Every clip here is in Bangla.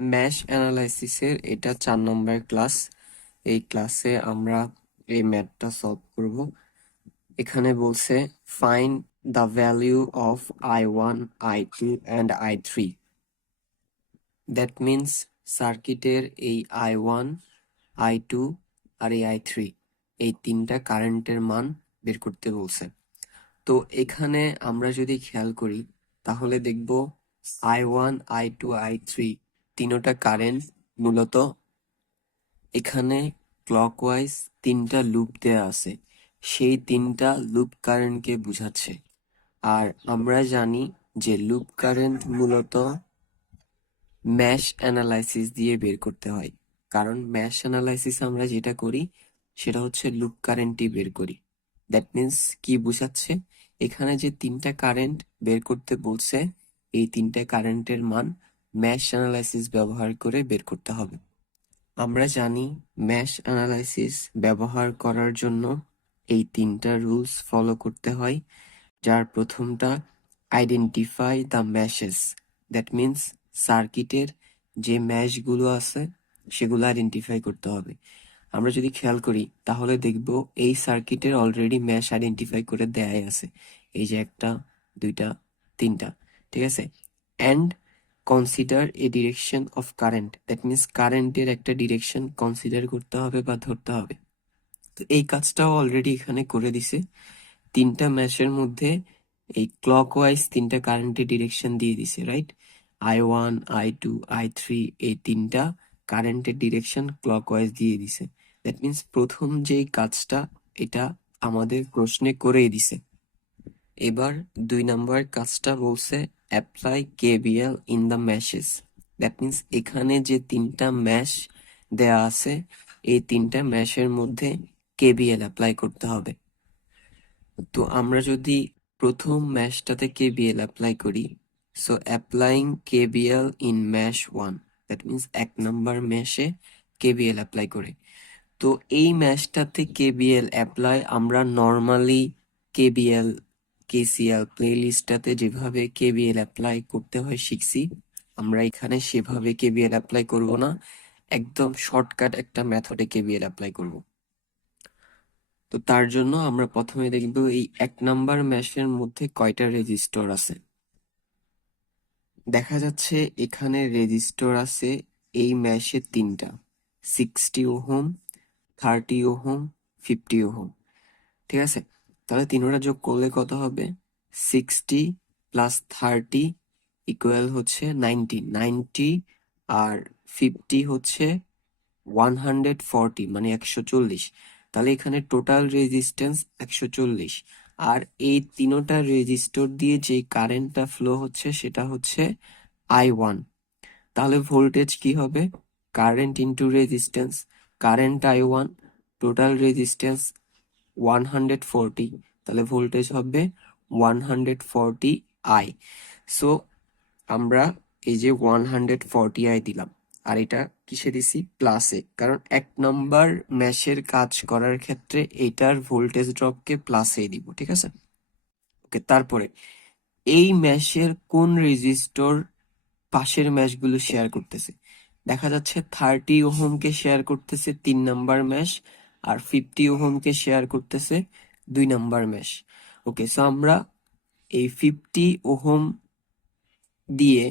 ম্যাশ অ্যানালাইসিসের এটা 4 নম্বর ক্লাস। এই ক্লাসে আমরা এই ম্যাথটা সলভ করব। এখানে বলছে find the value of I1, I2 and I3। That means সার্কিটের এই I1, I2 আর এই I3 এই তিনটা কারেন্টের মান বের করতে বলছে। তো এখানে আমরা যদি খেয়াল করি তাহলে দেখব I1, I2, I3 তিনোটা কারেন্ট মূলত এখানে ক্লকওয়াইজ তিনটা লুপ দেয়া আছে, সেই তিনটা লুপ কারেন্টকে বুঝাচ্ছে। আর আমরা জানি যে লুপ কারেন্ট মূলত ম্যাশ অ্যানালাইসিস দিয়ে বের করতে হয়, কারণ ম্যাশ অ্যানালাইসিস আমরা যেটা করি সেটা হচ্ছে লুপ কারেন্টই বের করি। দ্যাট মিনস কি বুঝাচ্ছে, এখানে যে তিনটা কারেন্ট বের করতে বলছে এই তিনটা কারেন্টের মান ম্যাশ অ্যানালাইসিস ব্যবহার করে বের করতে হবে। আমরা জানি ম্যাশ অ্যানালাইসিস ব্যবহার করার জন্য এই তিনটা রুলস ফলো করতে হয়, যার প্রথমটা identify the meshes. That means সার্কিটের যে ম্যাশগুলো আছে সেগুলো আইডেন্টিফাই করতে হবে। আমরা যদি খেয়াল করি তাহলে দেখব এই সার্কিটের অলরেডি ম্যাশ আইডেন্টিফাই করে দেয়াই আছে, এই যে একটা, দুইটা, তিনটা, ঠিক আছে। And consider A direction of current, that means কারেন্টের একটা ডিরেকশন কনসিডার করতে হবে বা ধরতে হবে। তো এই কাজটাও অলরেডি এখানে করে দিছে। তিনটা ম্যাশের মধ্যে এই ক্লকওয়াইজ তিনটা কারেন্টের ডিরেকশন দিয়ে দিছে, রাইট। I1, I2, I3 এই তিনটা কারেন্টের ডিরেকশন ক্লকওয়াইজ দিয়ে দিছে। দ্যাট মিনস প্রথম যেই কাজটা এটা আমাদের প্রশ্নে করেই দিছে। এবার 2 নম্বর কাজটা বলছে apply KVL in the meshes. That means এখানে যে তিনটা ম্যাশ দেয়া আছে এই তিনটা ম্যাশের মধ্যে KVL অ্যাপ্লাই করতে হবে। তো আমরা যদি প্রথম ম্যাশটাতে KVL অ্যাপ্লাই করি, so applying KVL in mesh 1, that means 1 number ম্যাশে KVL অ্যাপ্লাই করে। তো এই ম্যাশটাতে KVL অ্যাপ্লাই আমরা নর্মালি KVL KCL প্লেলিস্টটাতে যেভাবে KVL অ্যাপ্লাই করতে হয় শিখছি, আমরা এখানে সেভাবে KVL অ্যাপ্লাই করব না, একদম শর্টকাট একটা মেথডে KVL অ্যাপ্লাই করব। তো তার জন্য আমরা প্রথমে দেখব এই 1 নাম্বার ম্যাশের মধ্যে কয়টা রেজিস্টর আছে। দেখা যাচ্ছে এখানে রেজিস্টর আছে এই ম্যাশে 3টা, 60 ওহম, 30 ওহম, 50 ওহম, ঠিক আছে। তাহলে তিনোটা যোগ করলে কত হবে? 60 প্লাস 30 ইকুয়াল হচ্ছে 90, 90 আর 50 হচ্ছে 140 মানে 140। তাহলে এখানে টোটাল রেজিস্ট্যান্স 140। আর এই তিনোটা রেজিস্টর দিয়ে যে কারেন্টটা ফ্লো হচ্ছে সেটা হচ্ছে I1। তাহলে ভোল্টেজ কি হবে? Current into resistance, current I1, total resistance 140, তাহলে ভোল্টেজ হবে 140I। সো আমরা এই যে 140I দিলাম, আর এটা কিসে দিছি? প্লাসে, কারণ 1 নম্বর ম্যাশের কাজ করার ক্ষেত্রে এটার ভোল্টেজ ড্রপকে প্লাসে দিব, ঠিক আছে। ওকে, তারপরে এই ম্যাশের কোন রেজিস্টর পাশের ম্যাশগুলো শেয়ার করতেছে? দেখা যাচ্ছে 30 ওহমকে শেয়ার করতেছে 3 নাম্বার ম্যাশ, আর 50 ওহমকে শেয়ার করতেছে 2 নাম্বার ম্যাশ। ওকে, সো আমরা এই 50 ওহম দিয়ে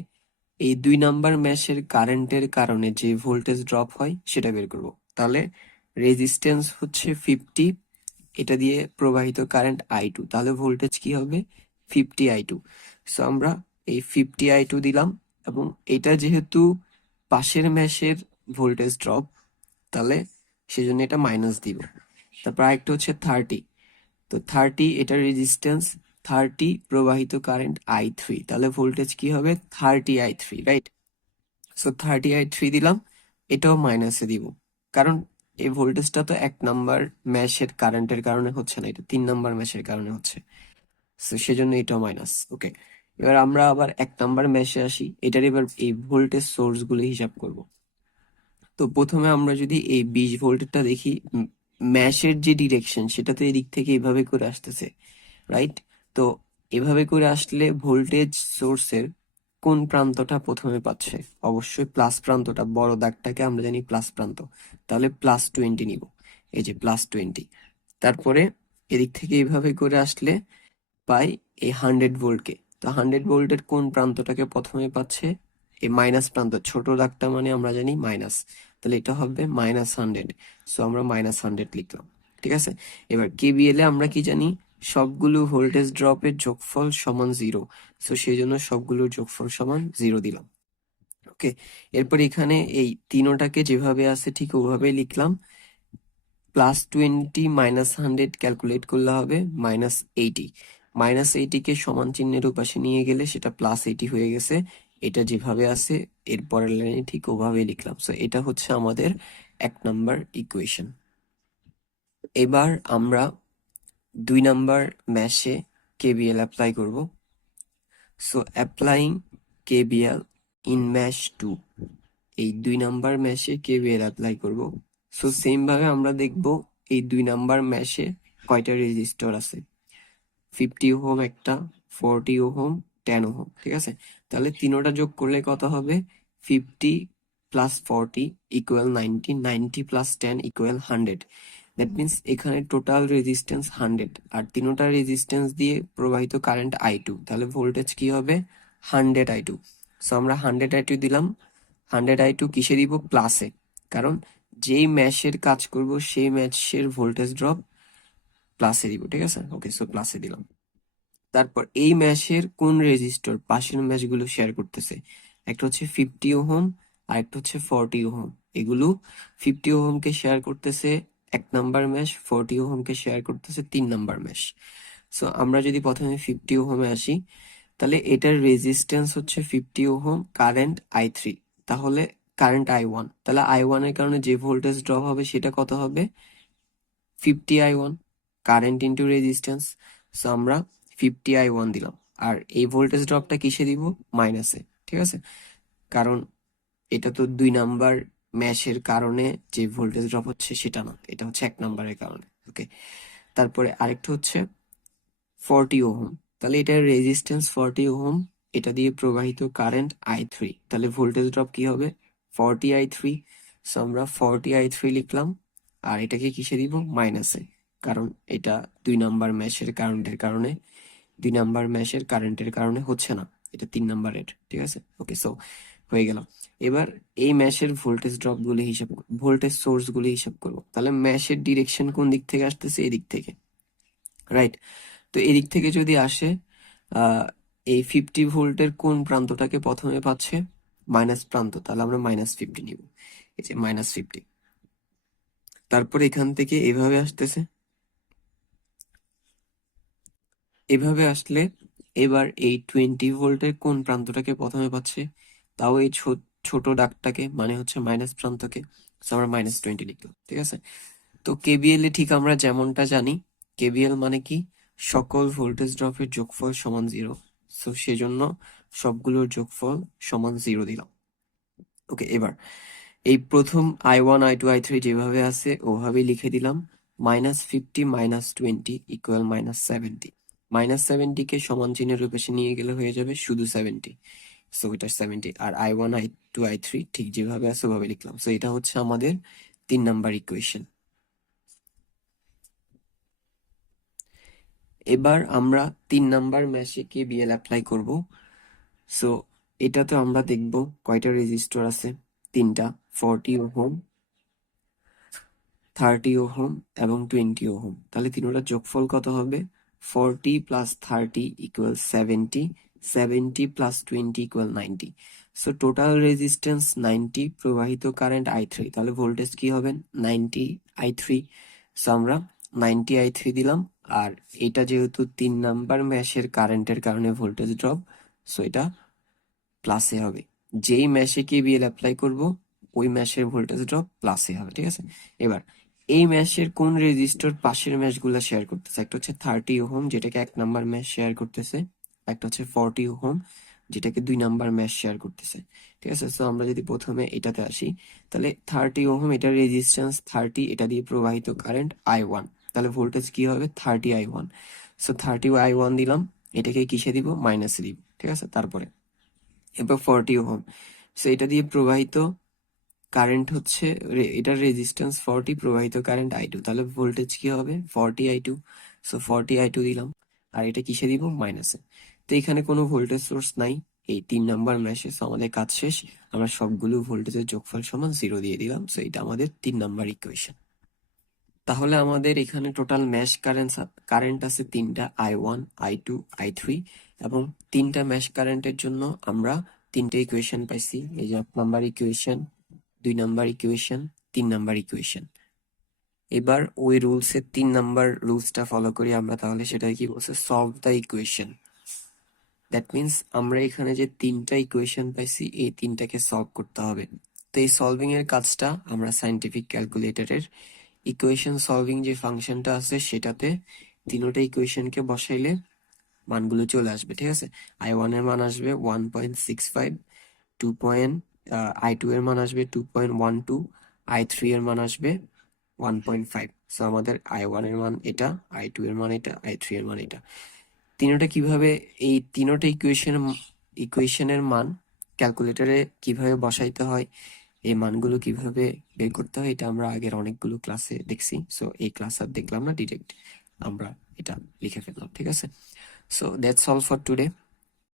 এই 2 নাম্বার ম্যাশের কারেন্টের কারণে যে ভোল্টেজ ড্রপ হয় সেটা বের করব। তাহলে রেজিস্ট্যান্স হচ্ছে 50, এটা দিয়ে প্রবাহিত কারেন্ট I2, তাহলে ভোল্টেজ কি হবে? 50I2। সো আমরা এই 50I2 দিলাম, এবং এটা যেহেতু পাশের ম্যাশের ভোল্টেজ ড্রপ, তাহলে সেজন্য এটা মাইনাস দিব। তারপর আরেকটা হচ্ছে 30, তো 30 এটা রেজিস্ট্যান্স, 30 প্রবাহিত কারেন্ট I3, তাহলে ভোল্টেজ কি হবে? 30I3, right. সো 30I3 দিলাম, এটাও মাইনাসে দিব, কারণ এই ভোল্টেজটা তো 1 নাম্বার ম্যাশের কারেন্টের কারণে হচ্ছে না, এটা 3 নাম্বার ম্যাশের কারণে হচ্ছে, সো সেজন্য এটাও মাইনাস। ওকে, এবার আমরা আবার 1 নাম্বার ম্যাশে আসি, এটার এবার এই ভোল্টেজ সোর্স গুলো হিসাব করব। তো প্রথমে আমরা যদি এই 20 ভোল্টেরটা দেখি, ম্যাশের যে ডিরেকশন সেটা তো এদিক থেকে এভাবে করে আসতেছে, রাইট। তো এভাবে করে আসলে ভোল্টেজ সোর্সের কোন প্রান্তটা প্রথমে পাচ্ছে? অবশ্যই প্লাস প্রান্তটা, বড় দাগটাকে আমরা জানি প্লাস প্রান্ত, তাহলে +20 নিব। এই যে +20। তারপরে এদিক থেকে এইভাবে করে আসলে পাই এই 100 ভোল্টকে। তো 100 ভোল্টের কোন প্রান্তটাকে প্রথমে পাচ্ছে? এই মাইনাস প্রান্ত, ছোট দাগটা মানে আমরা জানি মাইনাস, তাহলে এটা হবে -100। সো আমরা -100 লিখলাম, ঠিক আছে। এবার কেবিএল এ আমরা কি জানি? সবগুলো ভোল্টেজ ড্রপের যোগফল সমান 0। সো সেই জন্য সবগুলোর যোগফল সমান 0 দিলাম। ওকে, এরপর এখানে এই তিনোটাকে যেভাবে আছে ঠিক ওভাবেই লিখলাম। +20 -100 ক্যালকুলেট করলে হবে -80। -80কে সমান চিহ্নের ওপাশে নিয়ে গেলে সেটা +80 হয়ে গেছে। এটা যেভাবে আছে এর পরের লাইনে ঠিক ওভাবেই লিখলাম। সো এটা হচ্ছে আমাদের 1 নাম্বার ইকুয়েশন। এবার আমরা 2 নাম্বার ম্যাশে কেবিএল অ্যাপ্লাই করব। So applying KBL in mash 2, এই 2 নাম্বার ম্যাশে কেবিএল অ্যাপ্লাই করব। সো সেম ভাবে আমরা দেখব এই 2 নাম্বার ম্যাশে কয়টা রেজিস্টর আছে। 50 ওহম একটা, 40 ওহম, 10 ওহম, ঠিক আছে। তাহলে তিনোটা যোগ করলে কত হবে? 50 + 40 = 90, 90 + 10 = 100। দ্যাট মিনস এখানে টোটাল রেজিস্ট্যান্স 100, আর তিনোটা রেজিস্ট্যান্স দিয়ে প্রবাহিত কারেন্ট I2, তাহলে ভোল্টেজ কি হবে? 100 I2। সো আমরা 100 I2 দিলাম। 100 I2 কিসে দিব? প্লাসে, কারণ যেই ম্যাশের কাজ করব সেই ম্যাশের ভোল্টেজ ড্রপ প্লাসে দিব, ঠিক আছে। ওকে, সো প্লাসে দিলাম। তারপর এই ম্যাশের কোন রেজিস্টর পাশের ম্যাশগুলো শেয়ার করতেছে? একটা হচ্ছে 50 ওহম আর একটা হচ্ছে 40 ওহম। এগুলো 50 ওহমকে শেয়ার করতেছে 1 নাম্বার ম্যাশ, 40 ওহমকে শেয়ার করতেছে 3 নাম্বার ম্যাশ। সো আমরা যদি প্রথমে 50 ওহমে আসি, তাহলে এটার রেজিস্ট্যান্স হচ্ছে 50 ওহম, কারেন্ট I3, তাহলে কারেন্ট I1, তাহলে I1 এর কারণে যে ভোল্টেজ ড্রপ হবে সেটা কত হবে? 50 I1, current into resistance. So আমরা 50 I1 দিলাম। আর এই ভোল্টেজ ড্রপটা কিসে দিব? মাইনাসে, ঠিক আছে। কারণ এটা তো 2 নাম্বার ম্যাশের কারণে যে ভোল্টেজ ড্রপ হচ্ছে সেটা না, এটা হচ্ছে 1 নাম্বারের কারণে। ওকে, তারপরে আরেকটা হচ্ছে 40 ওহম, তাহলে এটার রেজিস্ট্যান্স 40 ওহম, এটা দিয়ে প্রবাহিত কারেন্ট I3, তাহলে ভোল্টেজ ড্রপ কি হবে? 40 I3। সো আমরা 40 I3 লিখলাম। আর এটাকে কিসে দিব? মাইনাসে, কারণ এটা 2 নাম্বার ম্যাশের কারেন্টের কারণে, 2 নাম্বার ম্যাশের কারেন্টের কারণে হচ্ছে না, এটা 3 নাম্বারের, ঠিক আছে। ওকে, সো হয়ে গেল। এবার এই ম্যাশের ভোল্টেজ ড্রপ গুলি হিসাব, ভোল্টেজ সোর্স গুলি হিসাব করবো। তাহলে ম্যাশের ডিরেকশন কোন দিক থেকে আসতেছে? এদিক থেকে, রাইট। তো এদিক থেকে যদি আসে, আহ এই 50 ভোল্টের কোন প্রান্তটাকে প্রথমে পাচ্ছে? মাইনাস প্রান্ত, তাহলে আমরা -50 নিব। এই যে -50। তারপর এখান থেকে এভাবে আসতেছে, এভাবে আসলে এবার এই 20 ভোল্টের কোন প্রান্তটাকে প্রথমে পাচ্ছে? তাও এই ছোট দাগটাকে, মানে হচ্ছে মাইনাস প্রান্তকে। So আমরা -20 লিখলাম, ঠিক আছে। তো কেবিএল এ ঠিক আমরা যেমনটা জানি, কেবিএল মানে কি? সকল ভোল্টেজ ড্রপের যোগফল সমান 0। সো সেজন্য সবগুলোর যোগফল সমান 0 দিলাম। ওকে, এবার এই প্রথম I1 I2 I3 যেভাবে আছে ওভাবেই লিখে দিলাম। -50 -20 = -70। -70 কে সমান চিহ্নের পাশে নিয়ে গেলে হয়ে যাবে শুধু 70। সো এটা 70। আর I1 I2 I3 ঠিক যেভাবে আছে ওভাবে লিখলাম। সো এটা হচ্ছে আমাদের 3 নাম্বার ইকুয়েশন। এবার আমরা 3 নাম্বার ম্যাশে কেবিএল অ্যাপ্লাই করব। সো এটাতে আমরা দেখব কয়টা রেজিস্টর আছে? 3টা, 40 ওহম, 30 ওহম এবং 20 ওহম। তাহলে তিনোটার যোগফল কত হবে? 40 + 30 = 70, 70 + 20 = 90। সো টোটাল রেজিস্ট্যান্স 90, প্রবাহিত কারেন্ট I3, তাহলে ভোল্টেজ কি হবে? 90 I3। সো আমরা 90 I3 দিলাম। আর এটা যেহেতু 3 নাম্বার ম্যাশের কারেন্টের কারণে ভোল্টেজ ড্রপ, সো এটা প্লাসে হবে। যেই ম্যাশে কেবিএল অ্যাপ্লাই করব ওই ম্যাশের ভোল্টেজ ড্রপ প্লাসে হবে, ঠিক আছে। এবার এই ম্যাশের কোন রেজিস্টর পাশের ম্যাশগুলা শেয়ার করতেছে? একটা হচ্ছে 30 ওহম, যেটাকে 1 নাম্বার ম্যাশ শেয়ার করতেছে। একটা হচ্ছে 40 ওহম, যেটাকে 2 নাম্বার ম্যাশ শেয়ার করতেছে, ঠিক আছে। তো আমরা যদি প্রথমে এটাতে আসি, তাহলে 30 ওহম, এটার রেজিস্ট্যান্স 30, এটা দিয়ে প্রবাহিত কারেন্ট I1, তাহলে ভোল্টেজ কি হবে? 30 I1। সো 30 I1 দিলাম, এটাকে কিসে দিব? মাইনাসে দিব, ঠিক আছে। তারপরে এবার 40 ওহম। সো এটা দিয়ে প্রবাহিত কারেন্ট হচ্ছে এটার রেজিস্ট্যান্স 40, প্রবাহিত কারেন্ট I2, তাহলে ভোল্টেজ কি হবে 40I2। সো 40I2 দিলাম, আর এটা কিসে দিব, মাইনাসে। তো এখানে কোনো ভোল্টেজ সোর্স নাই এই 3 নাম্বার মেশে, সো আমাদের কাজ শেষ। আমরা সবগুলো ভোল্টেজের যোগফল সমান 0 দিয়ে দিলাম। সো এটা আমাদের 3 নাম্বার ইকুয়েশন। তাহলে আমাদের এখানে টোটাল মেশ কারেন্ট আছে 3টা, I1, I2, I3, এবং 3টা মেশ কারেন্টের জন্য আমরা 3টে ইকুয়েশন পাইছি। এই যে 1 number equation, 2 number equation, 3 number equation. এবার ওই রুলসের 3 নাম্বার রুলসটা ফলো করি আমরা, তাহলে সেটা কি বলছে, solve the equation. That means আমরা এখানে যে 3টা ইকুয়েশন পাইছি, এই 3টাকে সলভ করতে হবে। তো এই সলভিং এর কাজটা আমরা সাইন্টিফিক ক্যালকুলেটরের ইকুয়েশন সলভিং যে ফাংশনটা আছে সেটাতে 3টা ইকুয়েশনকে বসাইলে মানগুলো চলে আসবে, ঠিক আছে। I1 এর মান আসবে 1.65, I2 এর মান আসবে 2.12, I3 এর মান আসবে 1.5। সো আমাদের I1 এর মান এটা, I2 এর মান এটা, I3 এর মান এটা। তিনোটা কিভাবে, এই তিনোটা ইকুয়েশনের মান ক্যালকুলেটরে কিভাবে বসাইতে হয়, এই মানগুলো কিভাবে বের করতে হয়, এটা আমরা আগের অনেকগুলো ক্লাসে দেখছি। সো এই ক্লাস আর দেখলাম না, ডিরেক্ট আমরা এটা লিখে ফেললাম, ঠিক আছে। So that's all for today.